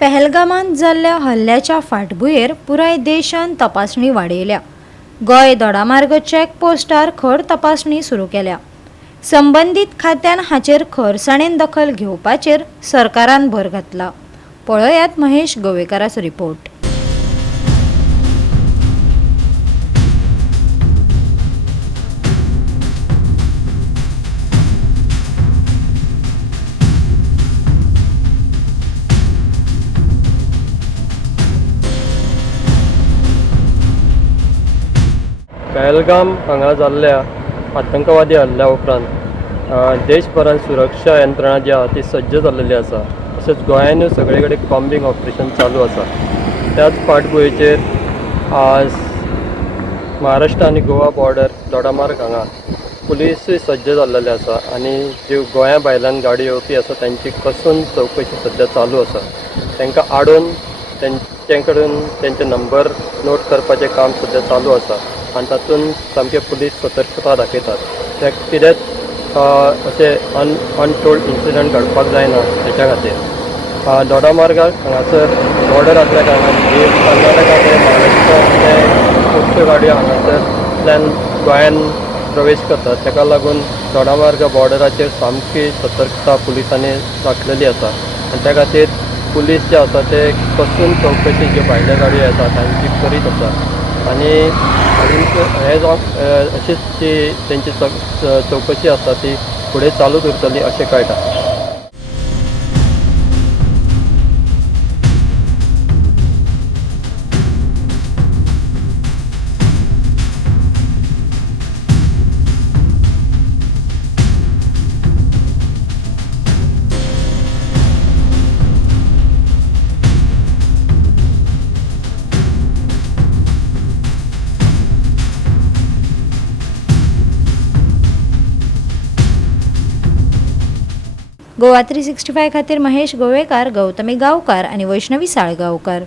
पहलगामांत जाल्ल्या हल्ल्याच्या फाटभुंयेर पुराय देशान तपासणी वाडयल्या। गोय दोडामार्ग चॅक पोस्टार खर तपासणी सुरू केल्या। संबंधित खात्यान हाचेर खरसाणेन दखल घेवपाचेर सरकारान भर घातला। पळयात महेश गोवेकाराचो रिपोर्ट। पहलगाम हांगा जाल्ल्या आतंकवादी हल्ल्या उपरांत देशभरांत सुरक्षा यंत्रणा जी आसा ती सज्ज जाल्लेली आसा। तशेंच गोंयानूय सगळे कडेन कॉम्बिंग ऑपरेशन चालू आसा। त्याच फाटभुंयेचेर आज महाराष्ट्र आनी गोवा बॉर्डर दोडामार्ग हांगा पुलीसूय सज्ज जाल्लेले आसा आनी ज्यो गोंया भायल्यान गाडयो येवपी आसा तांची कसून चवकशी सद्या चालू आसा। तांकां आडोवन तेंचे कडेन तेंचे नंबर नोट करपाचें काम सद्या चालू आसा आनी तातूंत सामके पुलीस सतर्कता दाखयतात। ते कितेंच अशें अनटोल्ड इन्सिडंट घडपाक जायना हेच्या खातीर। दोडामार्गाक हांगासर बॉर्डर आसल्या कारणान कर्नाटका ते महाराष्ट्रातले खुबश्यो गाडयो हांगासरल्यान गोंयान प्रवेश करतात। ताका लागून दोडामार्ग बॉर्डराचेर सामकी सतर्कता पुलिसांनी राखलेली आसा आनी त्या खातीर पुलीस जे आसा ते कसून चवकशी ज्यो भायल्यो गाडयो येतात तांची करीत आसा आनी हे जावन अशीच जी तेंची चवकशी आसा ती फुडें चालूच उरतली अशें कळटा। गोवा 365 खातीर महेश गोवेकार, गौतमी गांवकार आनी वैष्णवी साळगांवकार।